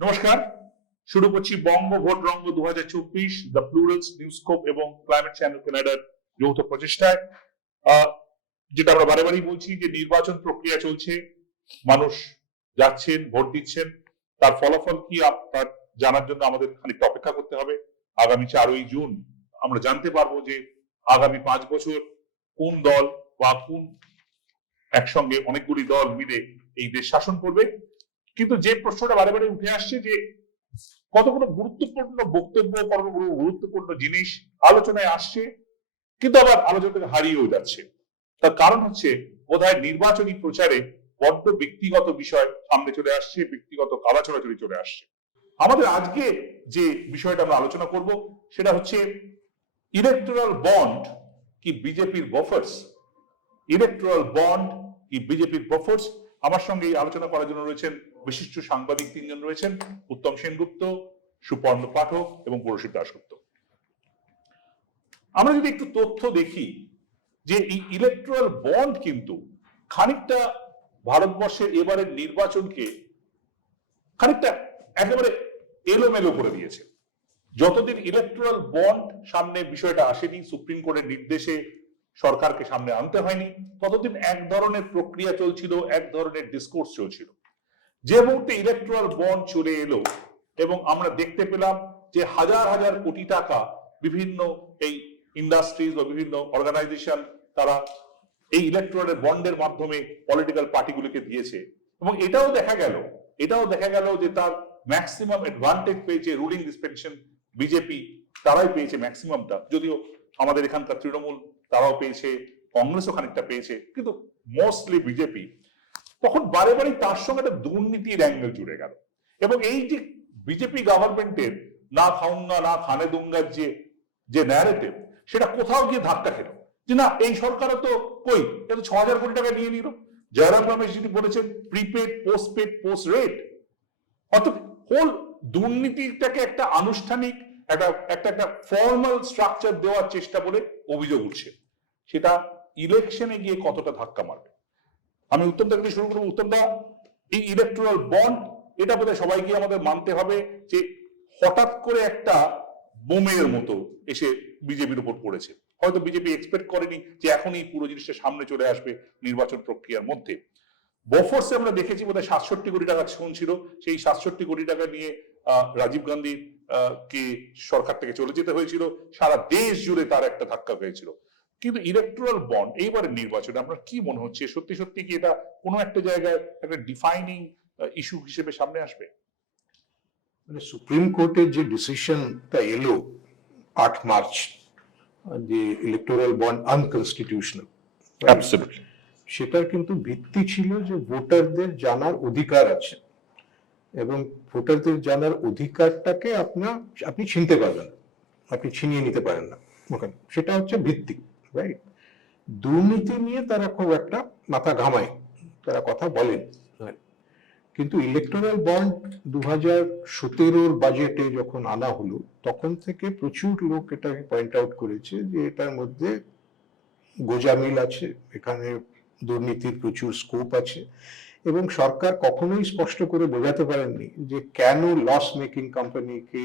নমস্কার, শুরু করছি বঙ্গ ভোট রঙ্গ 2024, দ্য প্লুরালস নিউজস্কোপ এবং ক্লাইমেট চ্যানেল কানাডার যৌথ প্রচেষ্টায়। যেটা আমরা বারে বারেই বলছি যে নির্বাচন প্রক্রিয়া চলছে, মানুষ যাচ্ছেন, ভোট দিচ্ছেন, তার ফলাফল কি তার জানার জন্য আমাদের খানিকটা অপেক্ষা করতে হবে। আগামী 4ই জুন আমরা জানতে পারবো যে আগামী 5 বছর কোন দল বা কোন একসঙ্গে অনেকগুলি দল মিলে এই দেশ শাসন করবে। কিন্তু যে প্রশ্নটা বারে বারে উঠে আসছে যে কতগুলো গুরুত্বপূর্ণ বক্তব্য, কতগুলো গুরুত্বপূর্ণ জিনিস আলোচনায় আসছে, কিন্তু আবার আলোচনা থেকে হারিয়েও যাচ্ছে। তার কারণ হচ্ছে বোধহয় নির্বাচনী প্রচারে বড্ড ব্যক্তিগত বিষয় সামনে চলে আসছে, ব্যক্তিগত কালাচলাচলি চলে আসছে। আমাদের আজকে যে বিষয়টা আমরা আলোচনা করব সেটা হচ্ছে ইলেকটোরাল বন্ড কি বিজেপির বফার্স। ইলেকটোরাল বন্ড কি বিজেপির বফার্স। আমার সঙ্গে এই আলোচনা করার জন্য রয়েছেন বিশিষ্ট সাংবাদিক 3 জন রয়েছেন, উত্তম সেনগুপ্ত, সুপর্ণ পাঠক এবং পরশিত দাশগুপ্ত। আমরা যদি একটু তথ্য দেখি যে এই ইলেকটোরাল বন্ড কিন্তু খানিকটা ভারতবর্ষের এবারের নির্বাচনকে খানিকটা একেবারে এলোমেলো করে দিয়েছে। যতদিন ইলেকটোরাল বন্ড সামনে বিষয়টা আসেনি, সুপ্রিম কোর্টের নির্দেশে সরকারকে সামনে আনতে হয়নি, ততদিন এক ধরনের প্রক্রিয়া চলছিল, এক ধরনের ডিসকোর্স চলছিল। যে মুহূর্তে ইলেকটোরাল বন্ড চলে এলো এবং আমরা দেখতে পেলাম যে হাজার হাজার কোটি টাকা বিভিন্ন এই ইন্ডাস্ট্রিজ বা বিভিন্ন অর্গানাইজেশন তারা এই ইলেকটোরাল বন্ডের মাধ্যমে পলিটিক্যাল পার্টিগুলিকে দিয়েছে, এবং এটাও দেখা গেল যে তার ম্যাক্সিমাম অ্যাডভান্টেজ পেয়েছে রুলিং ডিসপেনশন বিজেপি, তারাই পেয়েছে ম্যাক্সিমামটা। যদিও আমাদের এখানকার তৃণমূল তারাও পেয়েছে, কংগ্রেসও খানিকটা পেয়েছে, কিন্তু মোস্টলি বিজেপি। তখন বারে বারে তার সঙ্গে একটা দুর্নীতির অ্যাঙ্গেল জুড়ে গেল, এবং এই যে বিজেপি গভর্নমেন্টের না খাউঙ্গা না খানে দুঙ্গার যে ন্যারেটিভ, সেটা কোথাও গিয়ে ধাক্কা খেল যে না, এই সরকারও তো কই, এটা তো 6,000 কোটি টাকা নিয়ে নিল। জয়রাম রমেশ যিনি বলেছেন প্রিপেড পোস্টপেড পোস্ট রেট, অর্থাৎ হোল দুর্নীতিটাকে একটা আনুষ্ঠানিক একটা ফর্মাল স্ট্রাকচার দেওয়ার চেষ্টা বলে অভিযোগ উঠছে। সেটা ইলেকশনে গিয়ে কতটা ধাক্কা মারবে। আমি উত্তম দা শুরু করবো। উত্তম দা, এই ইলেকটোরাল বন্ড এটা বোধহয় সবাইকে আমাদের মানতে হবে যে হঠাৎ করে একটা বোমের মতো এসে বিজেপির উপর পড়েছে। হয়তো বিজেপি এক্সপেক্ট করেনি যে এখনই পুরো জিনিসটা সামনে চলে আসবে নির্বাচন প্রক্রিয়ার মধ্যে। বফোর্সে আমরা দেখেছি বোধহয় 67 কোটি টাকা শুনছিল, সেই 67 কোটি টাকা নিয়ে রাজীব গান্ধী কে সরকার থেকে চলে যেতে হয়েছিল, সারা দেশ জুড়ে তার একটা ধাক্কা হয়েছিল। কিন্তু ইলেকটোরাল বন্ড এইবারের নির্বাচনে আপনার কি মনে হচ্ছে, সত্যি সত্যি কি এটা কোনো একটা জায়গায় একটা ডিফাইনিং ইস্যু হিসেবে সামনে আসবে? মানে সুপ্রিম কোর্টের যে ডিসিশনটা এলো 8 মার্চ, যে ইলেকটোরাল বন্ড আনকনস্টিটিউশনাল, অ্যাবসলিউটলি, সেটার কিন্তু ভিত্তি ছিল যে ভোটারদের জানার অধিকার আছে, এবং ভোটারদের জানার অধিকারটাকে আপনি ছিনতে পারবেন না, আপনি ছিনিয়ে নিতে পারেন না ওখানে, সেটা হচ্ছে ভিত্তি, রাইট? দুর্নীতি নিয়ে তারা খুব একটা মাথা ঘামায়, তারা কথা বলেন। কিন্তু ইলেকটোরাল বন্ড 2017 বাজেটে যখন আনা হলো, তখন থেকে প্রচুর লোক এটাকে পয়েন্ট আউট করেছে যে এটার মধ্যে গোজামিল আছে, এখানে দুর্নীতির প্রচুর স্কোপ আছে, এবং সরকার কখনোই স্পষ্ট করে বোঝাতে পারেননি যে কেন লস মেকিং কোম্পানিকে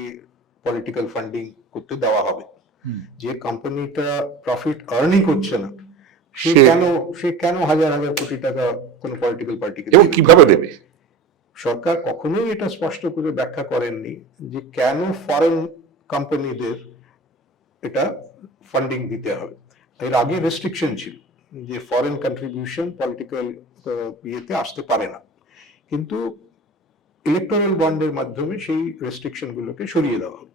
পলিটিক্যাল ফান্ডিং করতে দেওয়া হবে। যে কোম্পানিটা প্রফিট আর্নই করছে না, সে কেন হাজার হাজার কোটি টাকা কোন পলিটিক্যাল পার্টিকে কিভাবে দেবে? সরকার কখনোই এটা স্পষ্ট করে ব্যাখ্যা করেননি যে কেন ফরেন কোম্পানিদের এটা ফান্ডিং দিতে হবে। এর আগে রেস্ট্রিকশন ছিল যে ফরেন কন্ট্রিবিউশন পলিটিক্যাল ইয়েতে আসতে পারে না, কিন্তু ইলেকটোরাল বন্ডের মাধ্যমে সেই রেস্ট্রিকশন গুলোকে সরিয়ে দেওয়া হলো।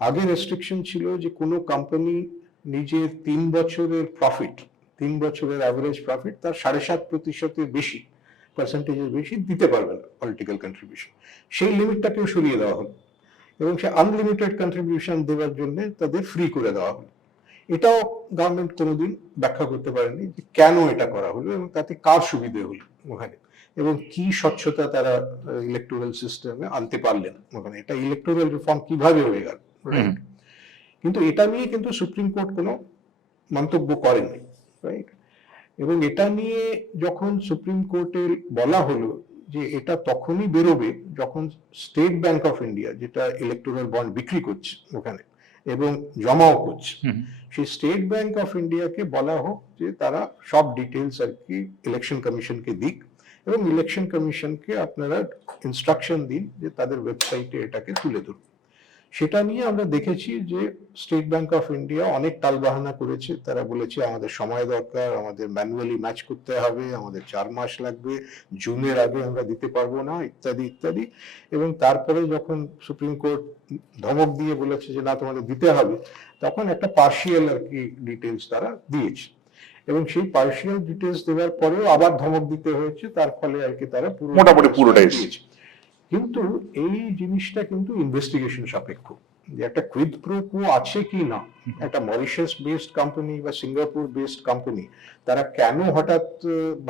আগে রেস্ট্রিকশন ছিল যে কোনো কোম্পানি নিজের 3 বছরের প্রফিট, 3 বছরের অ্যাভারেজ প্রফিট তার 7.5% বেশি, পার্সেন্টেজের বেশি দিতে পারবে না পলিটিক্যাল কন্ট্রিবিউশন। সেই লিমিটটাকেও সরিয়ে দেওয়া হলো, এবং সে আনলিমিটেড কন্ট্রিবিউশন দেওয়ার জন্য তাদের ফ্রি করে দেওয়া হলো। এটাও গভর্নমেন্ট কোনোদিন ব্যাখ্যা করতে পারেনি যে কেন এটা করা হলো এবং তাতে কার সুবিধে হলো ওখানে, এবং কি স্বচ্ছতা তারা ইলেকটোরাল সিস্টেমে আনতে পারলেন ওখানে, এটা ইলেকটোরাল রিফর্ম কিভাবে হয়ে গেল। কিন্তু এটা নিয়ে কিন্তু সুপ্রিম কোর্ট কোনো মন্তব্য করেনি, রাইট? এবং এটা নিয়ে যখন সুপ্রিম কোর্টে বলা হলো যে এটা তখনই বেরোবে যখন স্টেট ব্যাংক অফ ইন্ডিয়া, যেটা ইলেকটোরাল বন্ড বিক্রি করছে ওখানে এবং জমাও করছে, সেই স্টেট ব্যাংক অফ ইন্ডিয়াকে বলা হোক যে তারা সব ডিটেলস আর কি ইলেকশন কমিশনকে দিক, এবং ইলেকশন কমিশনকে আপনারা ইনস্ট্রাকশন দিন যে তাদের ওয়েবসাইটে এটাকে তুলে ধরুন। সেটা নিয়ে আমরা দেখেছি যে স্টেট ব্যাংক অফ ইন্ডিয়া অনেক টালবাহানা করেছে। তারা বলেছে আমাদের সময় দরকার, আমাদের ম্যানুয়ালি ম্যাচ করতে হবে, আমাদের 4 মাস লাগবে, জুনের আগে আমরা দিতে পারবো না, ইত্যাদি ইত্যাদি। এবং তারপরে যখন সুপ্রিম কোর্ট ধমক দিয়ে বলেছে যে না তোমাদের দিতে হবে, তখন একটা পার্শিয়াল আর কি ডিটেলস তারা দিয়েছে, এবং সেই পার্শিয়াল ডিটেলস দেওয়ার পরেও আবার ধমক দিতে হয়েছে, তার ফলে আর কি তারা মোটামুটি পুরোটাই দিয়েছে। কিন্তু এই জিনিসটা কিন্তু ইনভেস্টিগেশন সাপেক্ষ, যে একটা কুইড প্রো কো আছে কি না, একটা মরিশাস বেসড কোম্পানি বা সিঙ্গাপুর বেসড কোম্পানি তারা কেন হঠাৎ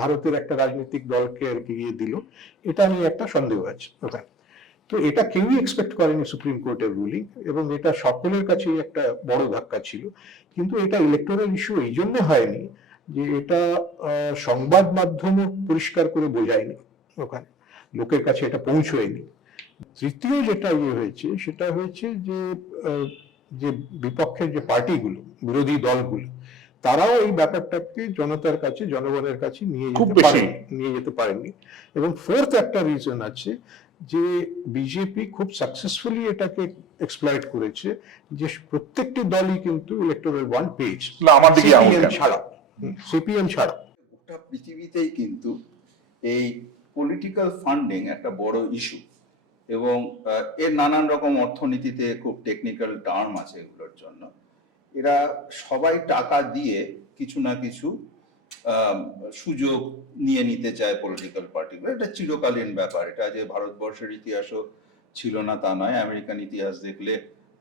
ভারতের একটা রাজনৈতিক দলকে আর কি ইয়ে দিল, এটা নিয়ে একটা সন্দেহ আছে ওখানে। তো এটা কেউই এক্সপেক্ট করেনি সুপ্রিম কোর্টের রুলিং, এবং এটা সকলের কাছেই একটা বড় ধাক্কা ছিল। কিন্তু এটা ইলেকটোরাল ইস্যু এই জন্য হয়নি যে এটা সংবাদ মাধ্যমও পরিষ্কার করে বোঝায়নি, ওখানে লোকের কাছে এটা পৌঁছয়নি। তৃতীয় যেটা ইয়ে হয়েছে সেটা হয়েছে যে যে বিপক্ষের যে পার্টিগুলো, বিরোধী দলগুলো, তারাও এই ব্যাপারটাকে জনতার কাছে, জনগণের কাছে নিয়ে যেতে পারেনি। এবং ফোর্থ একটা রিজন আছে যে বিজেপি খুব সাকসেসফুলি এটাকে এক্সপ্লয়েট করেছে, যে প্রত্যেকটি দলই কিন্তু ইলেকটোরাল বন্ড পেয়েছে, সিপিএম ছাড়া। গোটা পৃথিবীতেই কিন্তু এই পলিটিক্যাল ফান্ডিং একটা বড় ইস্যু, এবং এর নানান রকম অর্থনীতিতে খুব টেকনিক্যাল টার্ম আছে এগুলোর জন্য। এরা সবাই টাকা দিয়ে কিছু না কিছু সুযোগ নিয়ে নিতে চায় পলিটিক্যাল পার্টিগুলো। এটা চিরকালীন ব্যাপার, এটা যে ভারতবর্ষের ইতিহাসও ছিল না তা নয়। আমেরিকান ইতিহাস দেখলে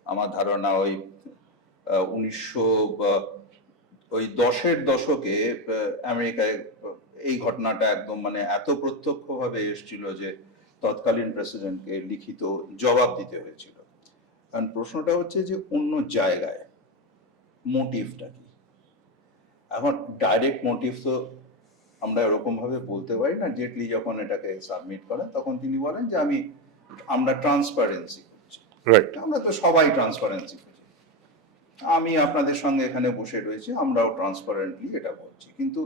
আমার ধারণা ওই 1910-এর দশকে আমেরিকায় এই ঘটনাটা একদম মানে এত প্রত্যক্ষভাবে এসেছিল যে তৎকালীন প্রেসিডেন্টকে লিখিত জবাব দিতে হয়েছিল। কারণ প্রশ্নটা হচ্ছে যে অন্য জায়গায় মোটিভটা কি। এখন ডাইরেক্ট মোটিভ তো আমরা এরকম ভাবে বলতে পারি না। জেটলি যখন এটাকে সাবমিট করেন তখন তিনি বলেন যে আমরা ট্রান্সপারেন্সি করছি। আমরা তো সবাই ট্রান্সপারেন্সি করছি, আমি আপনাদের সঙ্গে এখানে বসে রয়েছি, আমরাও ট্রান্সপারেন্টলি এটা বলছি। কিন্তু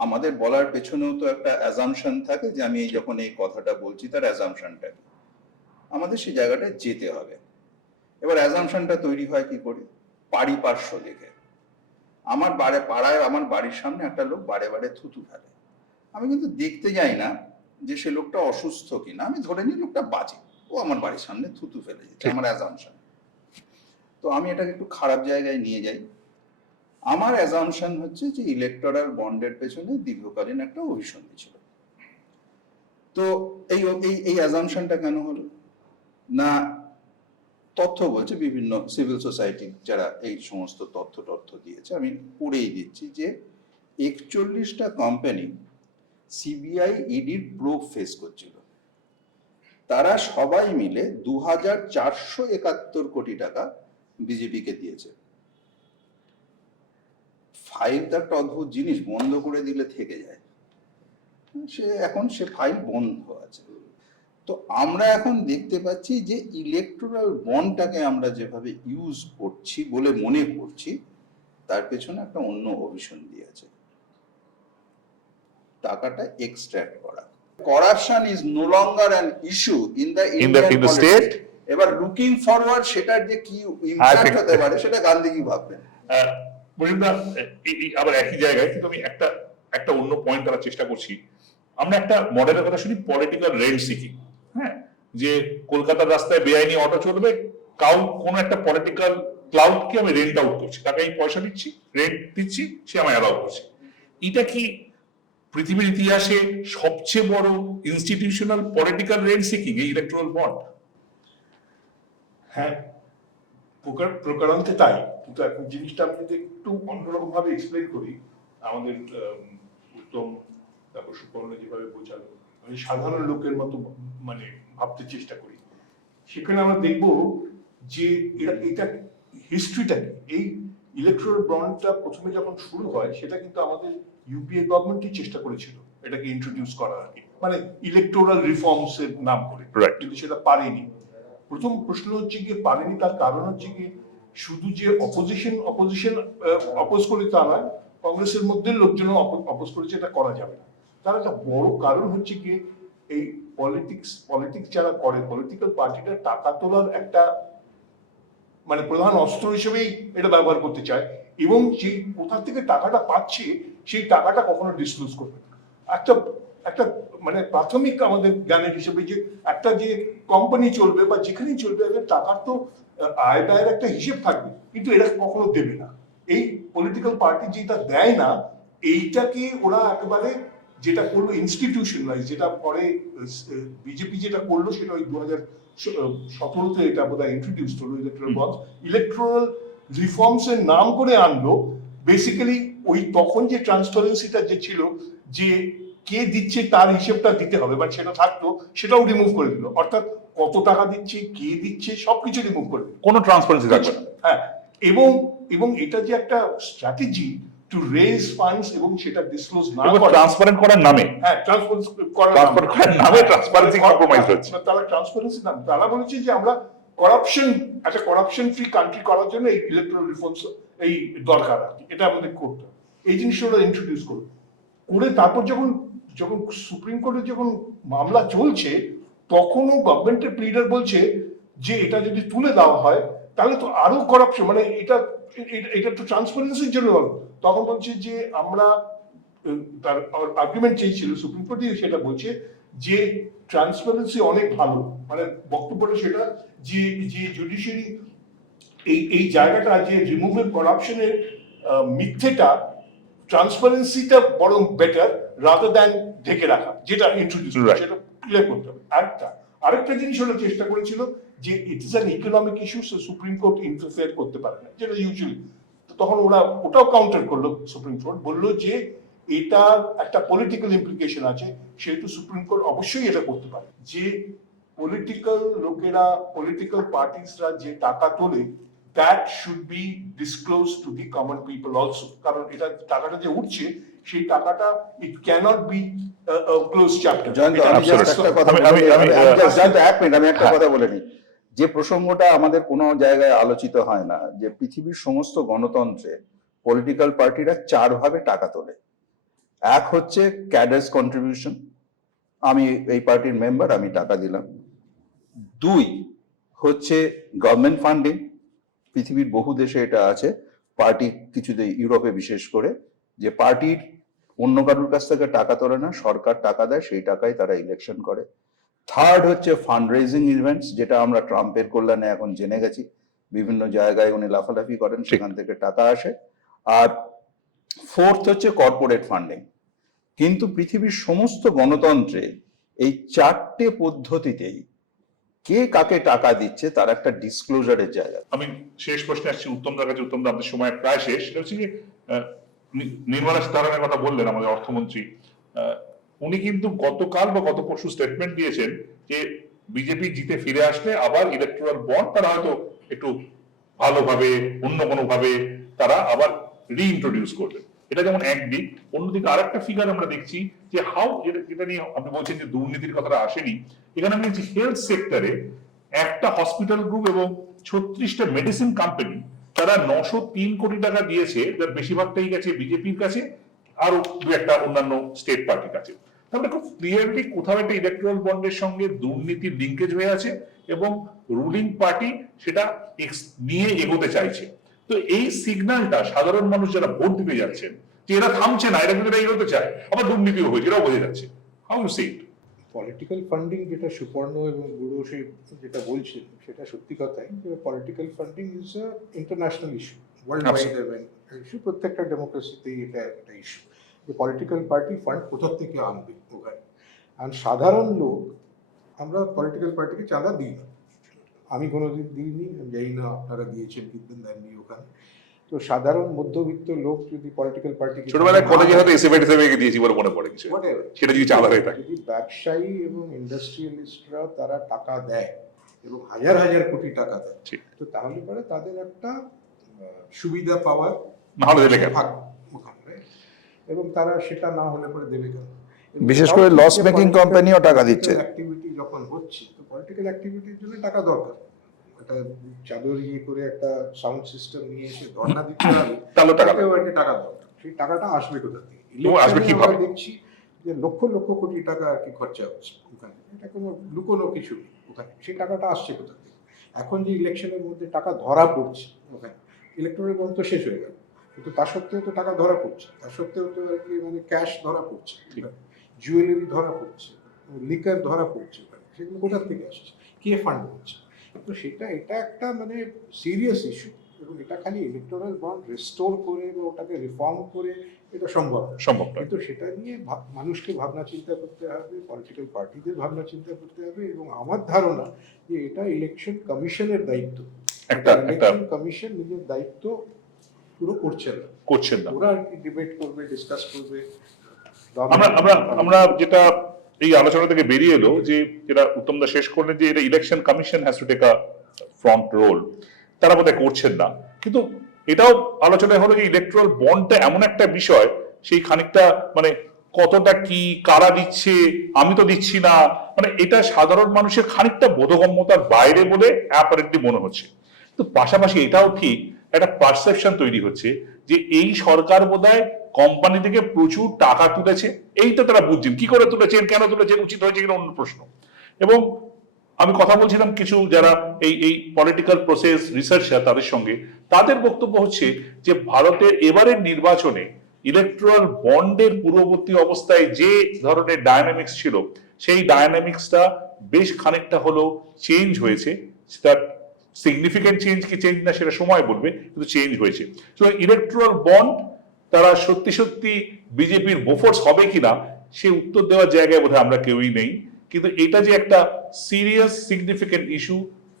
আমাদের বলার পেছনেও তো একটা অ্যাজাম্পশন থাকে যে আমি যখন এই কথাটা বলছি তার অ্যাজাম্পশনটা কি, আমাদের সেই জায়গাটায় যেতে হবে। এবার অ্যাজাম্পশনটা তৈরি হয় কি করে? পারিপার্শ্ব দেখে। আমার পাড়ায় আমার বাড়ির সামনে একটা লোক বারে বারে থুতু ফেলে, আমি কিন্তু দেখতে যাই না যে সে লোকটা অসুস্থ কিনা, আমি ধরে নিই লোকটা বাজে, ও আমার বাড়ির সামনে থুতু ফেলে দিচ্ছে, আমার অ্যাজাম্পশন। তো আমি এটাকে একটু খারাপ জায়গায় নিয়ে যাই। আমার অ্যাজাম্পশন হচ্ছে যে ইলেকটোরাল বন্ডের পেছনে দীর্ঘকালীন একটা অভিসন্ধি ছিল। তো এই অ্যাজাম্পশনটা কেন হলো না? তথ্য বলছে, বিভিন্ন সিভিল সোসাইটি যারা এই সমস্ত তথ্য দিয়েছে, আমি পড়েই দিচ্ছি যে 41টা কোম্পানি সিবিআই ইডির প্রোব ফেস করছিল। তারা সবাই মিলে 2471 কোটি টাকা বিজেপিকে দিয়েছে। ফাইল তো একটা অদ্ভুত জিনিস, বন্ধ করে দিলে থেকে যায়, এখন সে ফাইল বন্ধ আছে। তো আমরা এখন দেখতে পাচ্ছি যে ইলেকটোরাল বন্ডটাকে আমরা যেভাবে ইউজ করছি বলে মনে করছি, তার পেছনে একটা অন্য অভিসন্ধি আছে, টাকাটা এক্সট্রাক্ট করা। Corruption is no longer an issue in the state. এবার লুকিং ফরওয়ার্ড সেটার যে কি ইমপ্যাক্ট হতে পারে সেটা গান্ধী কি ভাববেন। আবার একই জায়গায় কিন্তু আমি একটা অন্য পয়েন্ট করার চেষ্টা করছি। আমরা একটা মডেলের কথা শুনি, পলিটিক্যাল রেন্ট সিকিং। হ্যাঁ, যে কলকাতার রাস্তায় বেআইনি অটো চলবে, কোন একটা পলিটিক্যাল ক্লাউডকে আমি রেন্ট আউট করছি, তাকে আমি পয়সা দিচ্ছি, রেন্ট দিচ্ছি, সে আমায় অ্যালাউ করছে। এটা কি পৃথিবীর ইতিহাসে সবচেয়ে বড় ইনস্টিটিউশনাল পলিটিক্যাল রেন্ট সিকিং এই ইলেকট্রাল বন্ড? হ্যাঁ, প্রকারান্তে তাই। কিন্তু এখন জিনিসটা আমি যদি একটু অন্যরকম ভাবে এক্সপ্লেন করি, আমাদের উত্তম তারপর সুপর্ণ যেভাবে বোঝালো, আমি সাধারণ লোকের মতো মানে ভাবতে চেষ্টা করি। সেখানে আমরা দেখব যে এটা হিস্ট্রিটা কি। এই ইলেকট্রাল বন্ডটা প্রথমে যখন শুরু হয় সেটা কিন্তু আমাদের ইউপিএ গভর্নমেন্টই চেষ্টা করেছিল এটাকে ইন্ট্রোডিউস করার আগে। মানে ইলেকটোরাল রিফর্মস এর নাম করে, Right. কিন্তু সেটা পারেনি। প্রথম প্রশ্ন হচ্ছে কি পারেনি, তার কারণ হচ্ছে কি শুধু যে অপোজিশন অপোজ করে তা নয়, কংগ্রেসের মধ্যে লোকজন অপোজ করেছে, এটা করা যাবে না। তার একটা বড় কারণ হচ্ছে কি এই পলিটিক্স যারা করে, পলিটিক্যাল পার্টিটা টাকা তোলার একটা মানে প্রধান অস্ত্র হিসেবেই এটা ব্যবহার করতে চায়, এবং সেই কোথা থেকে টাকাটা পাচ্ছে সেই টাকাটা কখনো ডিসক্লোজ করবে না। একটা একটা মানে প্রাথমিক আমাদের জ্ঞানের হিসেবে যে একটা যে কোম্পানি চলবে বা যেখানেই চলবে এদের টাকার তো আয় ব্যয়ের একটা হিসেব থাকবে, কিন্তু এরা কখনো দেবে না। এই পলিটিক্যাল পার্টি যেটা দেয় না, এইটাকে ওরা একেবারে যেটা করলো ইনস্টিটিউশনালাইজ, যেটা পরে বিজেপি যেটা করলো সেটা ওই 2017-তে এটা বোধহয় ইন্ট্রোডিউস হলো ইলেকট্রাল রিফর্মস এর নাম করে আনলো। বেসিক্যালি ওই তখন যে ট্রান্সপারেন্সিটা যে ছিল, যে কে দিচ্ছে তার হিসেবটা দিতে হবে, মানে সেটা থাকতো, সেটাও রিমুভ করে দিল। অর্থাৎ কত টাকা দিচ্ছে, কে দিচ্ছে, সবকিছু রিমুভ করে দিল, কোনো ট্রান্সপারেন্সি থাকবে না। হ্যাঁ, এবং এটা যে একটা স্ট্র্যাটেজি টু রেজ ফান্ডস এবং সেটা ডিসক্লোজ না করে, ট্রান্সপারেন্ট করার নামে, হ্যাঁ ট্রান্সপারেন্সি করার নামে ট্রান্সপারেন্সি কম্প্রোমাইজ হচ্ছে। তারা ট্রান্সপারেন্সি নাম, তারা বলেছে যে আমরা একটা করাপশন ফ্রি কান্ট্রি করার জন্য এই ইলেকট্রাল রিফর্মস এই দরকার আর কি, এটা আমাদের করতে হবে। এই জিনিসটা ওরা ইন্ট্রোডিউস করে তারপর যখন সুপ্রিম কোর্টে যখন মামলা চলছে, তখনও গভর্নমেন্টের প্লিডার বলছে যে এটা যদি তুলে দেওয়া হয় তাহলে তো আরো করাপশন, মানে এটা তো ট্রান্সপারেন্সির জন্য। তখন বলছে যে আমরা তার আর্গুমেন্ট চেয়েছিল সুপ্রিম কোর্টে, সেটা বলছে যে ট্রান্সপারেন্সি অনেক ভালো, মানে বক্তব্যটা সেটা যে জুডিশিয়ারি এই জায়গাটা যে রিমুভেল করাপশনের মিথ্যেটা, ট্রান্সপারেন্সিটা বরং বেটার রাদার দ্যান ঢেকে রাখা, যেটা ইন্ট্রোডিউস সেটা ক্লিয়ার করতে হবে। আরেকটা জিনিস ওরা চেষ্টা করেছিল যে it is an economic issue, supreme court interfere করতে পারে না, যেটা ইউজুয়ালি। তখন ওটাও কাউন্টার করলো সুপ্রিম কোর্ট, বললো যে এটা একটা পলিটিক্যাল ইমপ্লিকেশন আছে, সেহেতু সুপ্রিম কোর্ট অবশ্যই এটা করতে পারে। যে পলিটিক্যাল লোকেরা, পলিটিক্যাল পার্টিসরা যে টাকা তোলে, that should be disclosed to the common people also, কারণ এটা টাকাটা যে উঠছে সেই টাকাটা it cannot be a closed chapter। Jayanta, আমি just একটা কথা বলে নিই। জয়ন্ত, এক মিনিট, আমি একটা কথা বলে নিই। যে প্রসঙ্গটা আমাদের কোনো জায়গায় আলোচিত হয় না, যে পৃথিবীর সমস্ত গণতন্ত্রে পলিটিক্যাল পার্টিরা 4 ভাবে টাকা তোলে। এক হচ্ছে ক্যাডার্স কন্ট্রিবিউশন, আমি এই পার্টির মেম্বার, আমি টাকা দিলাম। 2 হচ্ছে গভর্নমেন্ট ফান্ডিং, পৃথিবীর বহু দেশে এটা আছে, পার্টি কিছুতে ইউরোপে বিশেষ করে, যে পার্টির অন্য কারোর কাছ থেকে টাকা তোলে না, সরকার টাকা দেয়, সেই টাকায় তারা ইলেকশন করে। 3rd হচ্ছে ফান্ড রেজিং ইভেন্টস, যেটা আমরা ট্রাম্পের কল্যাণে এখন জেনে গেছি, বিভিন্ন জায়গায় উনি লাফালাফি করেন, সেখান থেকে টাকা আসে। আর 4th হচ্ছে কর্পোরেট ফান্ডিং। কিন্তু পৃথিবীর সমস্ত গণতন্ত্রে এই 4টে পদ্ধতিতেই কে কাকে টাকা দিচ্ছে তার একটা ডিসক্লোজারের জায়গা। আমি শেষ প্রশ্নে আসছি উত্তমদার কাছে। উত্তম দা, আমাদের সময় প্রায় শেষ। সেটা হচ্ছে যে নির্মলা সীতারামনের কথা বললেন, আমাদের অর্থমন্ত্রী, উনি কিন্তু গতকাল বা গত পরশু স্টেটমেন্ট দিয়েছেন যে বিজেপি জিতে ফিরে আসলে আবার ইলেকট্রাল বন্ড তারা হয়তো একটু ভালোভাবে অন্য কোনো ভাবে তারা আবার রিইন্ট্রোডিউস করবেন। এটা যেমন একদিক। অন্যদিকে আরেকটা ফিগার আমরা দেখছি যে যেটা নিয়ে আপনি বলছেন যে দুর্নীতির কথাটা আসেনি, এখানে আমি দেখছি হেলথ সেক্টরে একটা হসপিটাল গ্রুপ এবং 36টা মেডিসিন কোম্পানি তারা 903 কোটি টাকা দিয়েছে, যার বেশিরভাগটাই গেছে বিজেপির কাছে, আরো 2-1টা অন্যান্য স্টেট পার্টির কাছে। তাহলে খুব ক্লিয়ারলি কোথাও একটা ইলেকট্রাল বন্ডের সঙ্গে দুর্নীতির লিঙ্কেজ হয়ে আছে এবং রুলিং পার্টি সেটা নিয়ে এগোতে চাইছে। তো এই সিগন্যালটা সাধারণ মানুষ যারা ভোট দিতে যাচ্ছেন, যে এরা থামছে না, এরা কিন্তু এটা এগোতে চায়, আবার দুর্নীতিও হয়েছে, এটাও বোঝা যাচ্ছে। How you see it? Political funding যেটা সুপর্ণ এবং গুরু যেটা বলছেন, সেটা সত্যি কথাই যে political funding is a international issue, world wide issue. প্রত্যেকটা ডেমোক্রেসিতেই এটা একটা ইস্যু যে পলিটিক্যাল পার্টি ফান্ড কোথা থেকে আনবে ওখানে। আর সাধারণ লোক, আমরা পলিটিক্যাল পার্টিকে চাঁদা দিই না, আমি কোনোদিন দিইনি, আমি জানি না আপনারা দিয়েছেন কি দেননি ওখানে। তো সাধারণ মধ্যবিত্ত লোক যদি পলিটিক্যাল পার্টি, ছোটবেলায় কলেজে হয়তো এসএফআই দিয়েছি বলে মনে পড়ে কিছু, সেটা যদি চাঁদা হয়ে থাকে, যদি ব্যবসায়ী এবং ইন্ডাস্ট্রিয়ালিস্টরা তারা টাকা দেয় এবং হাজার হাজার কোটি টাকা দেয়, তো তাহলে পরে তাদের একটা সুবিধা পাওয়ার না হলে দিলে কেন থাকবে ওখানে, এবং তারা সেটা না হলে পরে দেবে কেন। বিশেষ করে loss making company ও টাকা দিচ্ছে। অ্যাক্টিভিটি যখন হচ্ছে, তো পলিটিক্যাল অ্যাক্টিভিটির জন্য টাকা দরকার। একটা চাদর ইয়ে করে একটা সাউন্ড সিস্টেম নিয়ে এসে ধর্ণা দিতে হবে, তাহলে টাকা তাতেও আর কি টাকা দরকার। সেই টাকাটা আসবে কোথা থেকে? এবং আসবে Election এ কিভাবে? আমরা দেখছি যে লক্ষ লক্ষ কোটি টাকা আর কি খরচা হচ্ছে ওখানে, এটা কোনো লুকোনো কিছু নেই ওখানে। সেই টাকাটা আসছে কোথা থেকে? এখন যে ইলেকশনের মধ্যে টাকা ধরা পড়ছে ওখানে, ইলেকট্রাল বন্ড তো শেষ হয়ে গেল, কিন্তু তা সত্ত্বেও তো টাকা ধরা পড়ছে, তা সত্ত্বেও তো আর কি মানে ক্যাশ ধরা পড়ছে, জুয়েলারি ধরা পড়ছে, লিকার ধরা পড়ছে ওখানে। সেগুলো কোথা থেকে আসছে, কে ফান্ড করছে? তো এটা একটা মানে সিরিয়াস ইস্যু, এবং এটা খালি ইলেকট্রাল বন্ড রেস্টোর করে বা ওটাকে রিফর্ম করে এটা সম্ভব না। সম্ভব নয়। কিন্তু সেটা নিয়ে মানুষকে ভাবনা চিন্তা করতে হবে, পলিটিক্যাল পার্টিদের ভাবনা চিন্তা করতে হবে, এবং আমার ধারণা যে এটা ইলেকশন কমিশনের দায়িত্ব। ইলেকশন কমিশন নিজের দায়িত্ব পুরো করছেন না। ওরা আর কি ডিবেট করবে, ডিসকাস করবে। আমরা যেটা এই আলোচনা থেকে বেরিয়ে এলো, যে যেটা উত্তম দা শেষ করলেন, যে এটা election commission has to take a front role, তারা বোধহয় করছেন না। কিন্তু এটাও আলোচনায় হলো যে ইলেকট্রাল বন্ডটা এমন একটা বিষয়, সেই খানিকটা মানে কতটা কি, কারা দিচ্ছে, আমি তো দিচ্ছি না, মানে এটা সাধারণ মানুষের খানিকটা বোধগম্যতার বাইরে বলে অ্যাপারেন্টলি মনে হচ্ছে। তো পাশাপাশি এটাও ঠিক একটা পারসেপশন তৈরি হচ্ছে যে এই সরকার বোধহয় কোম্পানি থেকে প্রচুর টাকা তুলেছে, এইটা তারা বুঝছেন, কি করে তুলেছেন, কেন তুলেছেন, উচিত হয়েছে কিনা অন্য প্রশ্ন। এবং আমি কথা বলছিলাম কিছু যারা এই পলিটিক্যাল প্রসেস রিসার্চার তাদের সঙ্গে, তাদের বক্তব্য হচ্ছে যে ভারতের এবারের নির্বাচনে ইলেকট্রাল বন্ডের পূর্ববর্তী অবস্থায় যে ধরনের ডায়নামিক্স ছিল, সেই ডায়নামিক্সটা বেশ খানিকটা হলো চেঞ্জ হয়েছে। সেটা সিগনিফিকেন্ট চেঞ্জ কি চেঞ্জ না সেটা সময় বলবে, কিন্তু চেঞ্জ হয়েছে। তো ইলেকট্রাল বন্ড তারা সত্যি সত্যি বিজেপির বোফোর্স হবে কিনা সে উত্তর দেওয়ার জায়গায় বোধহয় আমরা কেউই নেই। কিন্তু এটা যে একটা সিরিয়াস সিগনিফিকেন্ট ইস্যু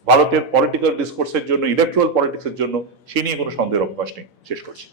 ভারতের পলিটিক্যাল ডিসকোর্সের জন্য, ইলেকট্রাল পলিটিক্সের জন্য, সে নিয়ে কোনো সন্দেহের অবকাশ নেই। শেষ করছি।